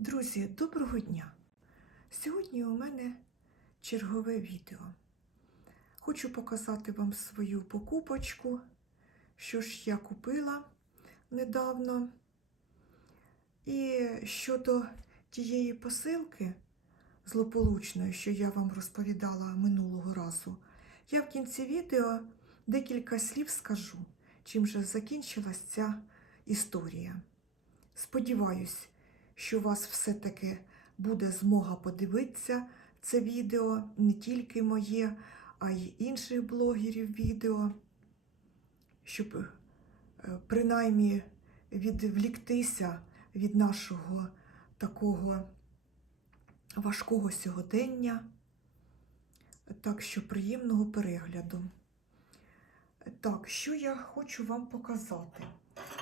Друзі, доброго дня! Сьогодні у мене чергове відео. Хочу показати вам свою покупочку, що ж я купила недавно. І щодо тієї посилки злополучної, що я вам розповідала минулого разу, я в кінці відео декілька слів скажу, чим же закінчилась ця історія. Сподіваюсь, що у вас все-таки буде змога подивитися це відео, не тільки моє, а й інших блогерів відео, щоб е, принаймні відвліктися від нашого такого важкого сьогодення. Так що приємного перегляду. Так, що я хочу вам показати?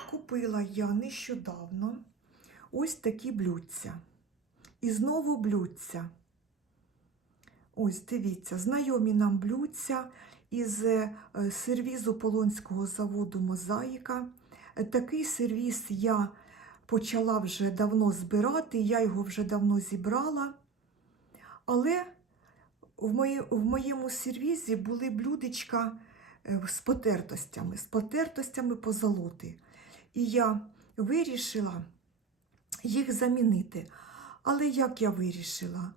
Купила я нещодавно ось такі блюдця. І знову блюдця. Ось, дивіться, знайомі нам блюдця із е, сервізу Полонського заводу Мозаїка. Е, Такий сервіз я почала вже давно збирати, я його вже давно зібрала. Але в, мої, в моєму сервізі були блюдечка е, з потертостями, з потертостями позолоти. І я вирішила їх замінити. Але як я вирішила?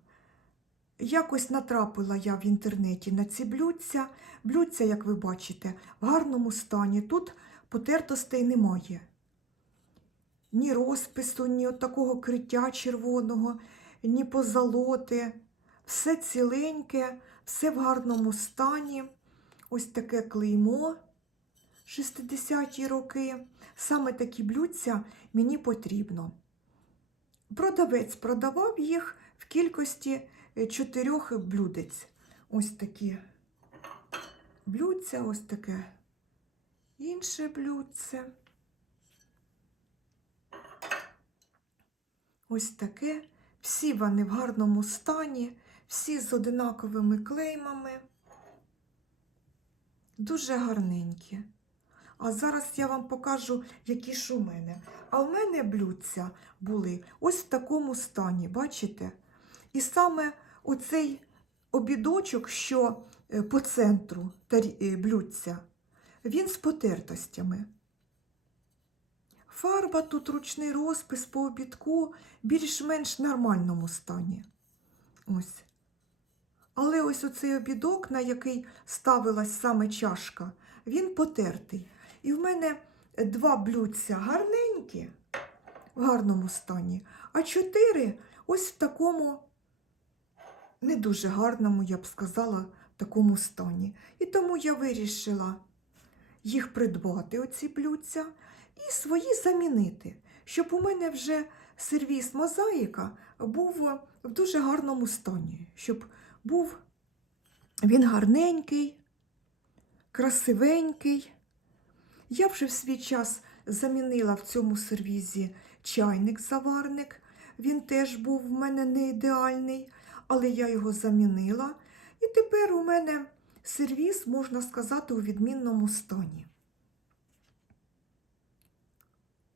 Якось натрапила я в інтернеті на ці блюдця. Блюдця, як ви бачите, в гарному стані. Тут потертостей немає. Ні розпису, ні от такого криття червоного, ні позолоти. Все ціленьке, все в гарному стані. Ось таке клеймо 60-ті роки. Саме такі блюдця мені потрібно. Продавець продавав їх в кількості е, чотирьох блюдець. Ось такі блюдця, ось таке інше блюдце. Ось таке. Всі вони в гарному стані, всі з одинаковими клеймами. Дуже гарненькі. А зараз я вам покажу, які ж у мене. А у мене блюдця були ось в такому стані, бачите? І саме оцей обідочок, що е, по центру е, блюдця, він з потертостями. Фарба тут ручний розпис по обідку більш-менш нормальному стані. Ось. Але ось оцей обідок, на який ставилась саме чашка, він потертий. І в мене два блюдця гарненькі, в гарному стані, а чотири ось в такому не дуже гарному, я б сказала, такому стані. І тому я вирішила їх придбати, оці блюдця, і свої замінити, щоб у мене вже сервіс мозаїка був в дуже гарному стані, щоб був він гарненький, красивенький. Я вже в свій час замінила в цьому сервізі чайник-заварник. Він теж був в мене не ідеальний, але я його замінила. І тепер у мене сервіз, можна сказати, у відмінному стані.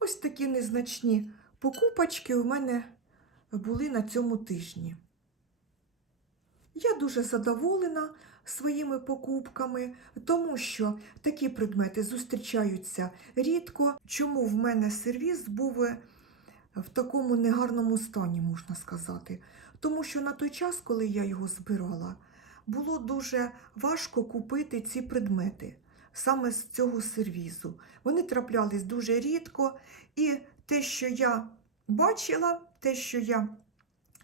Ось такі незначні покупочки у мене були на цьому тижні. Я дуже задоволена своїми покупками, тому що такі предмети зустрічаються рідко. Чому в мене сервіс був е, в такому негарному стані, можна сказати. Тому що на той час, коли я його збирала, було дуже важко купити ці предмети саме з цього сервізу. Вони траплялись дуже рідко, і те, що я бачила, те, що я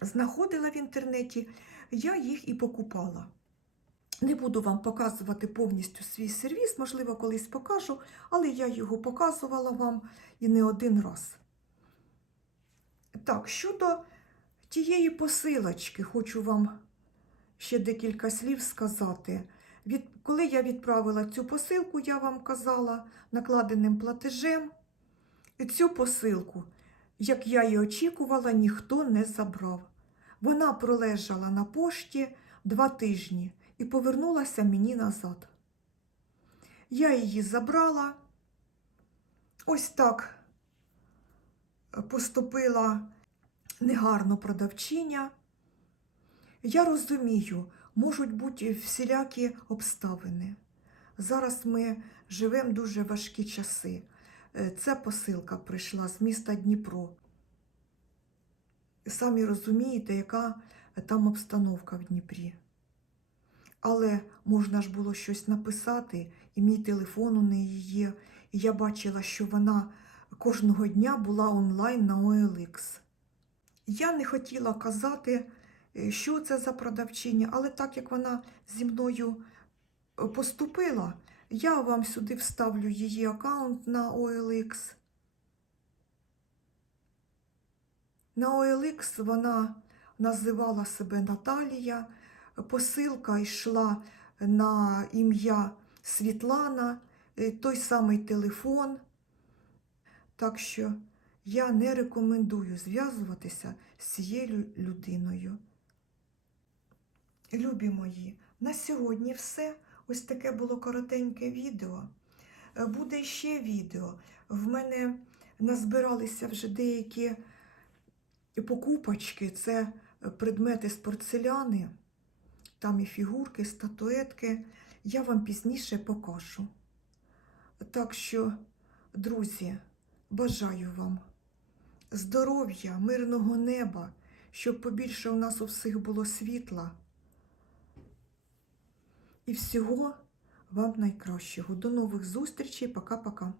знаходила в інтернеті, я їх і покупала. Не буду вам показувати повністю свій сервіс, можливо, колись покажу, але я його показувала вам і не один раз. Так, щодо тієї посилочки, хочу вам ще декілька слів сказати. Від, коли я відправила цю посилку, я вам казала, накладеним платежем, цю посилку, як я і очікувала, ніхто не забрав. Вона пролежала на пошті два тижні і повернулася мені назад. Я її забрала, ось так поступила негарно продавчиня. Я розумію, можуть бути всілякі обставини. Зараз ми живемо дуже важкі часи. Е, Ця посилка прийшла з міста Дніпро. Самі розумієте, яка там обстановка в Дніпрі. Але можна ж було щось написати, і мій телефон у неї є. І я бачила, що вона кожного дня була онлайн на OLX. Я не хотіла казати, е, що це за продавчиня, але так як вона зі мною е, поступила, я вам сюди вставлю її аккаунт на OLX. На OLX вона називала себе Наталія, посилка йшла на ім'я Світлана, е, той самий телефон. Так що я не рекомендую зв'язуватися з цією людиною. Любі мої, на сьогодні все. Ось таке було коротеньке відео. Е, Буде ще відео. В мене назбиралися вже деякі покупочки. Це предмети з порцеляни, там і фігурки, статуетки. Я вам пізніше покажу. Так що, друзі, бажаю вам здоров'я, мирного неба, щоб побільше у нас у всіх було світла. І всього вам найкращого. До нових зустрічей. Пока-пока.